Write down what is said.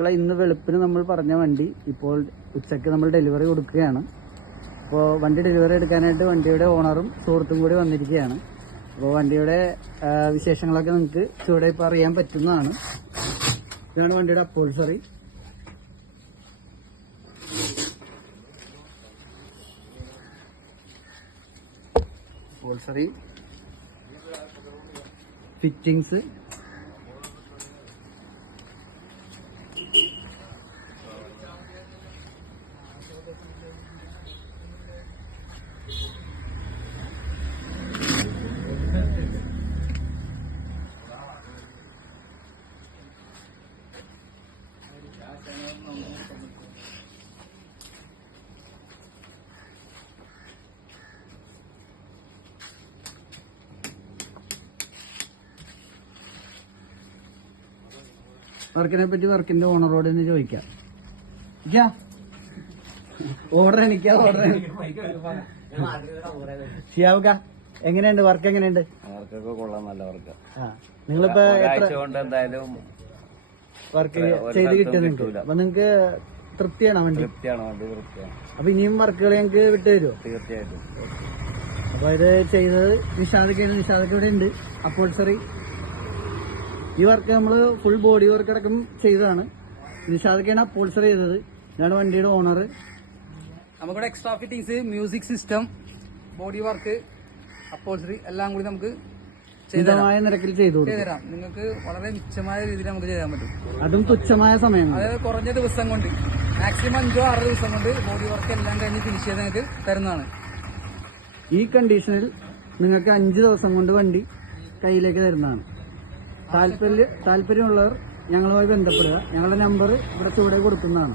സുഹൃത്തുക്കളെ, ഇന്ന് വെളുപ്പിന് നമ്മൾ പറഞ്ഞ വണ്ടി ഇപ്പോൾ ഉച്ചയ്ക്ക് നമ്മൾ ഡെലിവറി കൊടുക്കുകയാണ്. അപ്പോൾ വണ്ടി ഡെലിവറി എടുക്കാനായിട്ട് വണ്ടിയുടെ ഓണറും സുഹൃത്തും കൂടി വന്നിരിക്കുകയാണ്. അപ്പോൾ വണ്ടിയുടെ വിശേഷങ്ങളൊക്കെ നിങ്ങൾക്ക് ചൂടെ ഇപ്പോൾ അറിയാൻ പറ്റുന്നതാണ്. ഇതാണ് വണ്ടിയുടെ അപ്പോൾസറി. അപ്പോൾസറി ഫിറ്റിങ്സ്, വർക്കിനെ പറ്റി വർക്കിന്റെ ഓണറോട് തന്നെ ചോദിക്കാം. ഓർഡർ എനിക്കാ ഷിയാവുക, എങ്ങനെയുണ്ട് വർക്ക്? എങ്ങനെയുണ്ട്? വർക്കൊക്കെ കൊള്ളാം, നല്ല വർക്ക്. നിങ്ങളിപ്പോ എന്തായാലും വർക്ക് ചെയ്ത് കിട്ടിയത് നിങ്ങൾക്ക് അപ്പൊ നിങ്ങക്ക് തൃപ്തിയാണോ വണ്ടി? തൃപ്തിയാണ്. അപ്പൊ ഇനിയും വർക്കുകൾ ഞങ്ങൾക്ക് വിട്ടു തരുമോ? തീർച്ചയായിട്ടും. അപ്പൊ ഇത് ചെയ്തത് നിഷാദൊക്കെയാണ്. നിഷാദൊക്കെ ഇവിടെ ഉണ്ട്. അപ്പോൾസറി ഈ വർക്ക് നമ്മള് ഫുൾ ബോഡി വർക്ക് അടക്കം ചെയ്തതാണ്. നിഷാദൊക്കെയാണ് അപ്പോൾസറി ചെയ്തത്. ഇതാണ് വണ്ടിയുടെ ഓണർ. നമുക്കിവിടെ extra fittings, music system, body work, upholstery എല്ലാം കൂടി നമുക്ക് മിതമായ നിരക്കിൽ ചെയ്തു തരാം. നിങ്ങൾക്ക് വളരെ മിച്ചമായ രീതിയിൽ നമുക്ക് ചെയ്യാൻ പറ്റും. അതും തുച്ഛമായ സമയം, അതായത് കുറഞ്ഞ ദിവസം കൊണ്ട്, മാക്സിമം 5-6 ദിവസം കൊണ്ട് ബോഡി വർക്ക് എല്ലാം കഴിഞ്ഞ് ഫിനിഷ് ചെയ്ത് നിങ്ങൾക്ക് തരുന്നതാണ്. ഈ കണ്ടീഷനിൽ നിങ്ങൾക്ക് 5 ദിവസം കൊണ്ട് വണ്ടി കയ്യിലേക്ക് തരുന്നതാണ്. താല്പര്യമുള്ളവർ ഞങ്ങളുമായി ബന്ധപ്പെടുക. ഞങ്ങളുടെ നമ്പർ ഇവിടെ ചൂടെ കൊടുക്കുന്നതാണ്.